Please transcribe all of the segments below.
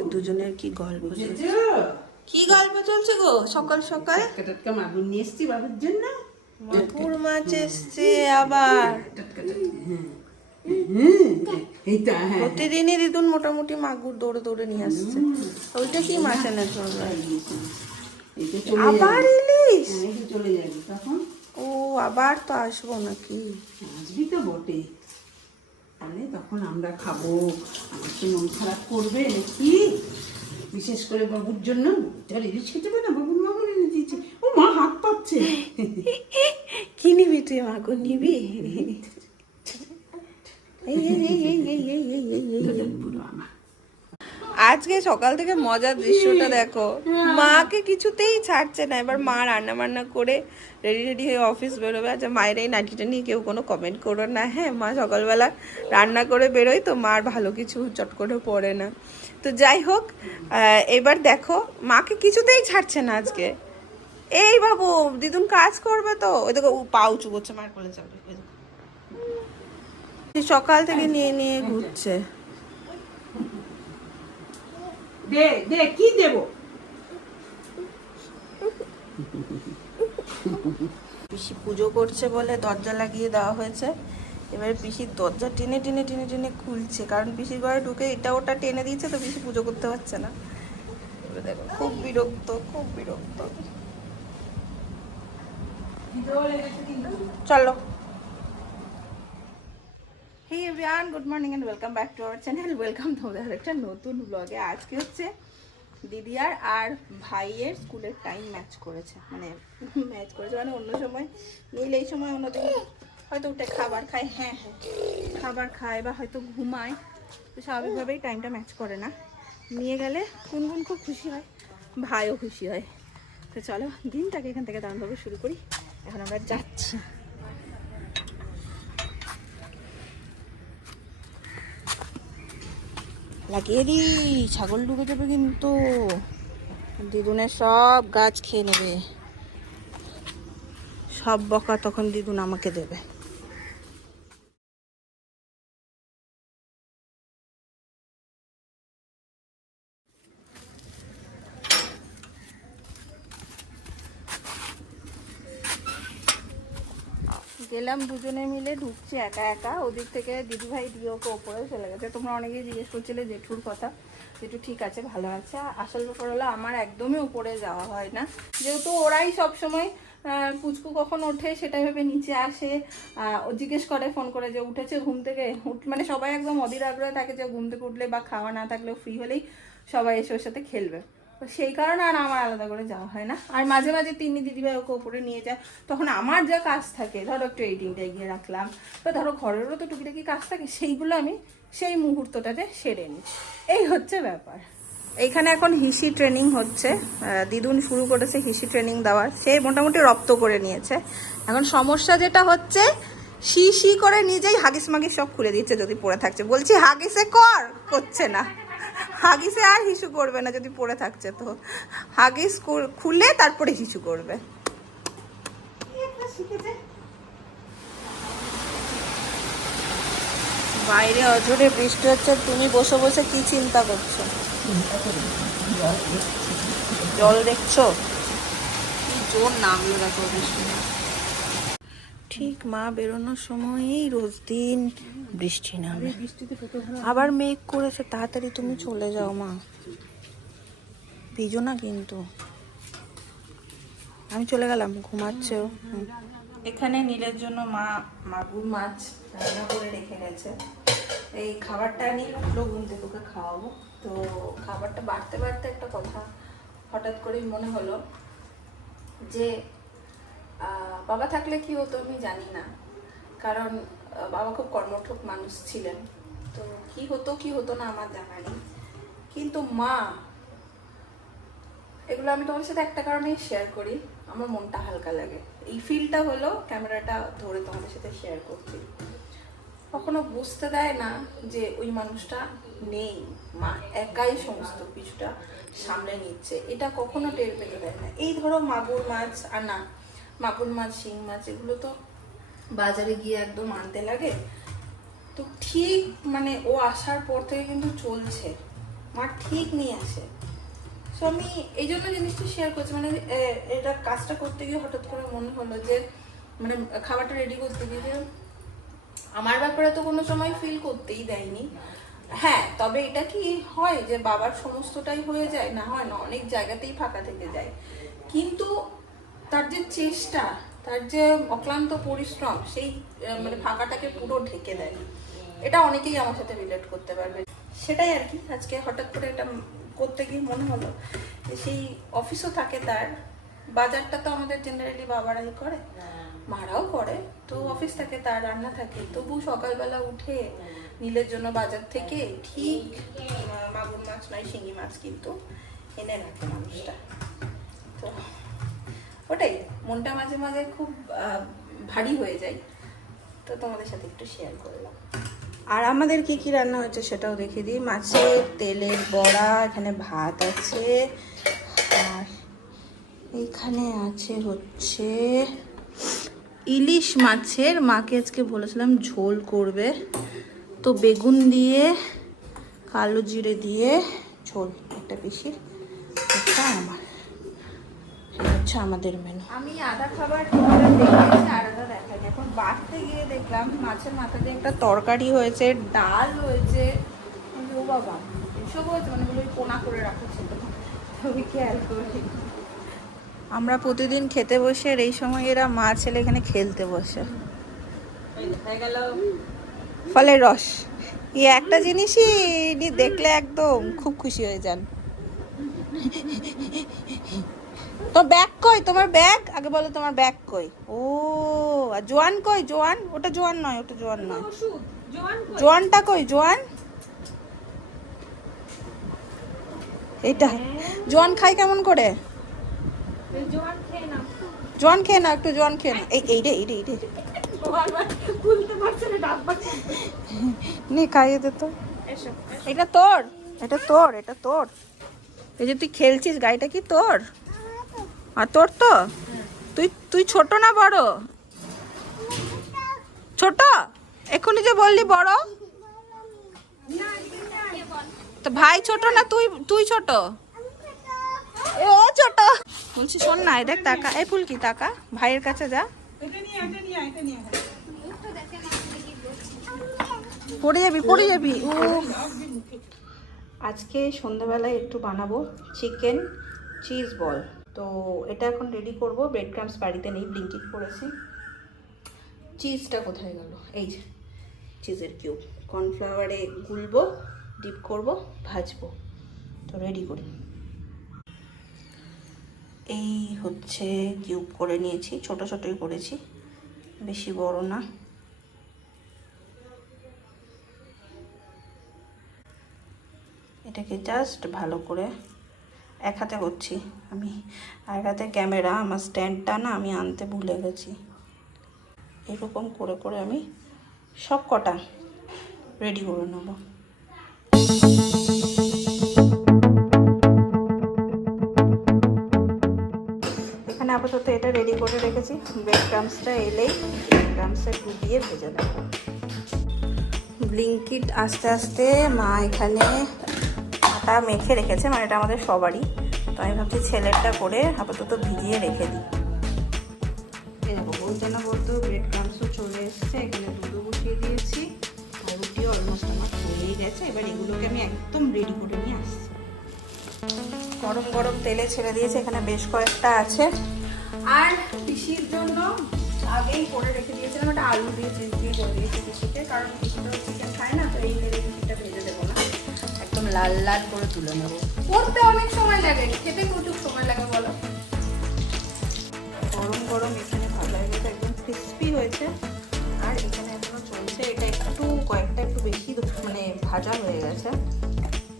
এদের দুজনের কি গল্প চলছে, কি গল্প চলছে গো সকাল সকাল? টাটকা মাগুর নিয়ে এসছি বাবুর জন্য। মাগুর মাছ এসছে আবার। প্রতিদিনই দিদুন মোটামুটি মাগুর দৌড়ে দৌড়ে নিয়ে আসছে। ওইটা কি মাছ এনেছে? আবার ইলিশ? চলে যাবি তখন? ও আবার তো আসবো নাকি? আসবি তো বটে, তাহলে তখন আমরা খাবো। আমার তো মন খারাপ করবে নাকি, বিশেষ করে বাবুর জন্য। চল ইলিশ খেতে পারে না, বাবুর মাগুর এনে দিয়েছে। ও মা হাত পাচ্ছে। কি নিবি তুই? মাগুর নিবি? আজকে সকাল থেকে মজার দৃশ্যটা দেখো, মাকে কিছুতেই ছাড়ছে না। এবার মা রান্না বান্না করে রেডি রেডি হয়ে অফিস বেরোবে। আচ্ছা মায়ের এই নাটিটা নিয়ে কেউ কোনো কমেন্ট করো না, হ্যাঁ? মা সকালবেলা রান্না করে বেরোয় তো মার ভালো কিছু চট করে পড়ে না। তো যাই হোক, এবার দেখো মাকে কিছুতেই ছাড়ছে না আজকে। এই বাবু দিদুন কাজ করবে তো, ওই দেখো পা উঁচু করছে, মার কোলে যাবে। সকাল থেকে নিয়ে নিয়ে ঘুরছে। দে দে, কি দেব? পিসি পুজো করছে বলে দরজা লাগিয়ে দেওয়া হয়েছে। এবারে পিসির দরজা টেনে টেনে টেনে টেনে খুলছে, কারণ পিসির ঘরে ঢুকে এটা ওটা টেনে দিয়েছে, তো পিসি পুজো করতে পারছে না। এবার দেখো খুব বিরক্ত, খুব বিরক্ত। চলো। Hey everyone, good morning and welcome back to our channel. Welcome তোমাদের একটা নতুন ব্লগে। আজকে হচ্ছে দিদিয়ার আর ভাইয়ের স্কুলের টাইম ম্যাচ করেছে, মানে অন্য সময় নীল এই সময় অন্যদিন হয়তো উঠে খাবার খায়, হ্যাঁ হ্যাঁ খাবার খায় বা হয়তো ঘুমায়, তো স্বাভাবিকভাবেই টাইমটা ম্যাচ করে না। নিয়ে গেলে গুনগুন খুব খুশি হয়, ভাইও খুশি হয়। তো চলো দিনটাকে এখান থেকে দারুণভাবে শুরু করি। এখন আমরা যাচ্ছি। লাগিয়ে দি, ছাগল ঢুকে যাবে কিন্তু, দিদুনের সব গাছ খেয়ে নেবে, সব বকা তখন দিদুন আমাকে দেবে। গেলাম দুজনে মিলে, ঢুকছি একা একা। ওদিক থেকে দিদিভাই দিয়ে ওকে ওপরে চলে গেছে। তোমরা অনেকেই জিজ্ঞেস করছিলে জেঠুর কথা। জেঠু ঠিক আছে, ভালো আছে। আসল ব্যাপার হলো আমার একদমই উপরে যাওয়া হয় না, যেহেতু ওরাই সবসময় পুচকু কখন ওঠে সেটা ভেবে নিচে আসে। ও জিজ্ঞেস করে ফোন করে যে উঠেছে ঘুম থেকে, মানে সবাই একদম অধীর আগ্রহে থাকে যে ঘুম থেকে উঠলে বা খাওয়া না থাকলেও ফ্রি হলেই সবাই এসে ওর সাথে খেলবে। তো সেই কারণে আর আমার আলাদা করে যাওয়া হয় না। আর মাঝে মাঝে তিনি দিদিভাই ওকে উপরে নিয়ে যায়, তখন আমার যা কাজ থাকে, ধরো একটু এডিংটা এগিয়ে রাখলাম বা ধরো ঘরেরও তো টুকিটাকি কাজ থাকে, সেইগুলো আমি সেই মুহূর্তটাতে সেরে নিই। এই হচ্ছে ব্যাপার। এইখানে এখন হিসি ট্রেনিং হচ্ছে, দিদুন শুরু করেছে হিসি ট্রেনিং দেওয়ার। সে মোটামুটি রপ্ত করে নিয়েছে। এখন সমস্যা যেটা হচ্ছে, শি করে নিজেই হাগিস মাগিস সব খুলে দিচ্ছে যদি পড়ে থাকছে। বলছি হাগিসে করছে না, হাগিসে আর হিসু করবে না যদি পড়ে থাকছে, তো হাগিস খুলে তারপরে হিসু করবে। বাইরে অঝরে বৃষ্টি হচ্ছে, তুমি বসে বসে কি চিন্তা করছো? জল দেখছো কি জোর নামলো, দেখো বৃষ্টি। ঠিক মা বেরোনোর সময়ই রোজ দিন বৃষ্টি নামে, আবার মেঘ করেছে। তাড়াতাড়ি তুমি চলে যাও মা, ভিজো না কিন্তু। আমি চলে গেলাম, ঘুমাচ্ছেও। এখানে নীলের জন্য মা মাগুর মাছ রান্না করে রেখে গেছে। এই খাবারটা নীল উঠলো ঘুম থেকে, ওকে খাওয়াবো। তো খাবারটা বাড়তে বাড়তে একটা কথা হঠাৎ করেই মনে হলো যে বাবা থাকলে কি হতো আমি জানি না, কারণ বাবা খুব কর্মঠক মানুষ ছিলেন। তো কি হতো না আমার জানা নেই, কিন্তু মা, এগুলো আমি তোমার সাথে একটা কারণেই শেয়ার করি, আমার মনটা হালকা লাগে। এই ফিলটা হলো ক্যামেরাটা ধরে তোমাদের সাথে শেয়ার করছি। কখনো বুঝতে দেয় না যে ওই মানুষটা নেই, মা একাই সমস্ত কিছুটা সামলে নিচ্ছে, এটা কখনো টের পেতে দেয় না। এই ধরো মাগুর মাছ আনা, মাগুর মাছ, শিং মাছ, এগুলো তো বাজারে গিয়ে একদম আনতে লাগে। তো ঠিক মানে ও আসার পর থেকে কিন্তু চলছে, মা ঠিক নিয়ে আসে। সো আমি এই জন্য জিনিসটা শেয়ার করছি, মানে এটা কাজটা করতে গিয়ে হঠাৎ করে মনে হলো যে মানে খাবারটা রেডি করতে গিয়ে যে আমার ব্যাপারে তো কোনো সময় ফিল করতেই দেয়নি। হ্যাঁ, তবে এটা কি হয় যে বাবার সমস্তটাই হয়ে যায়? না, হয় না, অনেক জায়গাতেই ফাঁকা থেকে যায়, কিন্তু তার যে চেষ্টা, তার যে অক্লান্ত পরিশ্রম, সেই মানে ফাঁকাটাকে পুরো ঢেকে দেয়। এটা অনেকেই আমার সাথে রিলেট করতে পারবে। সেটাই আর কি, আজকে হঠাৎ করে এটা করতে গিয়ে মনে হলো যে সেই অফিসও থাকে তার, বাজারটা তো আমাদের জেনারেলি বাবারাই করে, মারাও করে, তো অফিস থাকে তার, রান্না থাকে, তবু সকালবেলা উঠে নীলের জন্য বাজার থেকে ঠিক মাগুর মাছ নয় শিঙি মাছ কিন্তু এনে রাখে মানুষটা। তো ওটাই মনটা মাঝে মাঝে খুব ভারী হয়ে যায়, তো তোমাদের সাথে একটু শেয়ার করলাম। আর আমাদের কি কি রান্না হচ্ছে সেটাও দেখিয়ে দিই। মাছের তেলের বড়া, এখানে ভাত আছে, আর এখানে আছে হচ্ছে ইলিশ মাছের, মাকে আজকে বলেছিলাম ঝোল করবে, তো বেগুন দিয়ে কালো জিরে দিয়ে ঝোল, একটা পিসির, একটা আমার, এটা হচ্ছে আমাদের মেনু। আমি আধা খাবার দেখেছি আর আধা দেখাইনি। এখন বাড়তে গিয়ে দেখলাম মাছের মাথা দিয়ে একটা তরকারি হয়েছে, ডাল হয়েছে, ও বাবা এসব হয়েছে, মানে ওই পোনা করে রাখা ছিল, তবে খেয়াল করি। আমরা প্রতিদিন খেতে বসে আর এই সময় এরা মা ছেলে এখানে খেলতে বসে। ফলের রস, এই একটা জিনিসই দেখলে একদম খুব খুশি হয়ে যান। তো ব্যাগ কই, তোমার ব্যাগ আগে বলো, তোমার ব্যাগ কই? ও আর জোয়ান কই? জোয়ান, ওটা জোয়ান নয়, ওটা জোয়ান নয়, জোয়ানটা কই? জোয়ান, এটা জোয়ান খাই কেমন করে? জোয়ান খেয়ে না, একটু জোয়ান খেয়ে না। এই রে নি খাইয়ে দে তো। এটা তোর, এটা তোর, এটা তোর। এই যে তুই খেলছিস, গাড়িটা কি তোর? আর তোর তো, তুই ছোট না বড়? ছোট, এক্ষুনি যে বললি বড়। তো ভাই ছোট না তুই ছোট? ও ছোট বলছি, শোন না, দেখ টাকা, এই ফুলকি টাকা, ভাইয়ের কাছে যা, পড়ে যাবি। ও আজকে সন্ধ্যাবেলায় একটু বানাবো চিকেন চিজ বল, তো এটা এখন রেডি করব। ব্রেড ক্রামস বাড়িতে নেই, ব্লিঙ্কিট করেছি। চিজটা কোথায় গেল? এই যে চিজের কিউব, কর্নফ্লাওয়ারে গুলবো, ডিপ করব, ভাজবো, তো রেডি করি। এই হচ্ছে কিউব করে নিয়েছি, ছোট ছোটই করেছি, বেশি বড় না। এটাকে জাস্ট ভালো করে এক হাতে করছি আমি, আর এক হাতে ক্যামেরা, আমার স্ট্যান্ডটা না আমি আনতে ভুলে গেছি। এরকম করে করে আমি সব কটা রেডি করে নেব। এখানে আপাতত এটা রেডি করে রেখেছি, ব্রেড ক্রামসটা এলেই ক্রামসে ডুবিয়ে ভেজে দেবো। ব্লিঙ্কিট আস্তে আস্তে মা এখানে আটা মেখে রেখেছে, মানে এটা আমাদের সবারই, তো আমি ভাবছি ছেলেরটা করে আপাতত ভিজিয়ে রেখে দিই। এই দেখো, বলতে না বলতেও ব্রেড ক্রামসও চলে এসছে, এখানে দুধও বসিয়ে দিয়েছি, আর রুটিও অলমোস্ট আমার হয়েই গেছে। এবার এগুলোকে আমি একদম রেডি করে নিয়ে আসছি। গরম গরম তেলে ছেড়ে দিয়েছে, এখানে বেশ কয়েকটা আছে। আর পিসির জন্য আগেই করে রেখে দিয়েছিলাম, একটা আলু দিয়ে চিজ দিয়ে করে দিয়েছি পিসিকে, কারণ পিসিটা চিকেন খায় না, তো এই তেলে পিসিটা ভেজে দেবো না, একদম লাল লাল করে তুলে নেবো। করতে অনেক সময় লাগে, খেতে প্রচুর সময় লাগে বলো। গরম গরম এখানে ভালো লাগে, একদম ক্রিস্পি হয়েছে। আর এখানে এখনো চলছে, এটা একটু কয়েকটা একটু বেশি মানে ভাজা হয়ে গেছে,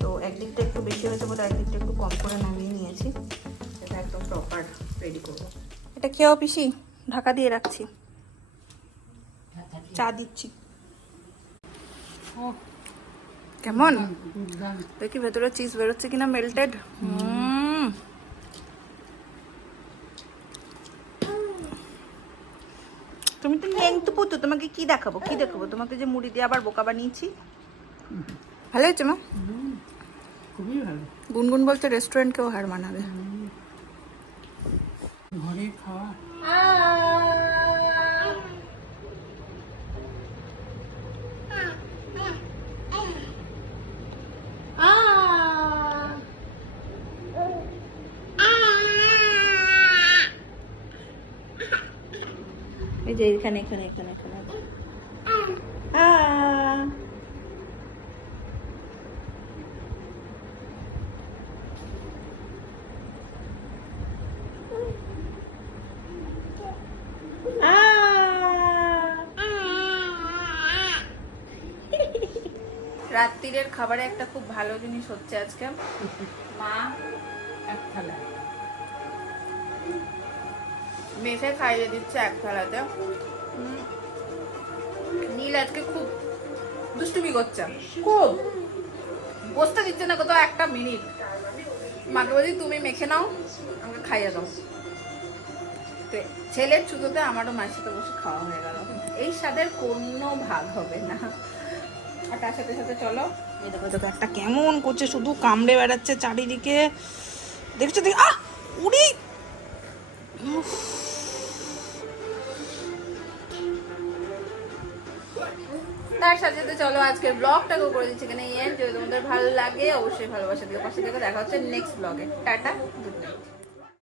তো একদিকটা একটু বেশি হয়েছে বলে একদিকটা একটু কম করে নামিয়ে নিয়েছি। এটা একদম প্রপার রেডি করবো। এটা খেয়েও পিসি, ঢাকা দিয়ে রাখছি, চা দিচ্ছি। কেমন দেখি ভেতরে চিজ বেরোচ্ছে কিনা, মেল্টেড। তুমি তো নেংটু পুতু, তোমাকে কি দেখাবো তোমাকে যে মুড়ি দিয়ে আবার বোকা বানিয়েছি। ভালো হয়েছে মা? খুবই ভালো। গুনগুন বলছে রেস্টুরেন্টকেও হার মানাবে। ঘরে খাওয়া। এই যে এখানে এখানে এখানে এখানে রাত্রিরের খাবারে একটা খুব ভালো জিনিস হচ্ছে আজকে। মা এক থালা। মেখে খাইয়ে দিচ্ছে এক থালাতে। নীল আজকে খুব দুষ্টুমি করছে, খুব বসতে দিচ্ছে না কোথাও একটা মিনিট। মাকে বলছি তুমি মেখে নাও, আমাকে খাইয়ে দাও। তো ছেলের ছুতোতে আমারও মায়ের সাথে বসে খাওয়া হয়ে গেল। এই স্বাদের কোনো ভাগ হবে না। আর তার সাথে সাথে চলো, এই দেখো দেখো একটা কেমন করছে, শুধু কামড়ে বেড়াচ্ছে চারিদিকে, দেখছো দেখ। আহ উড়ি, তার সাথে সাথে চলো আজকের ব্লগটাকেও করে দিচ্ছি এখানে এন্ড। যদি তোমাদের ভালো লাগে অবশ্যই ভালোবাসা দিও, পাশে থেকে দেখা হচ্ছে নেক্সট ব্লগে। Tata, good night.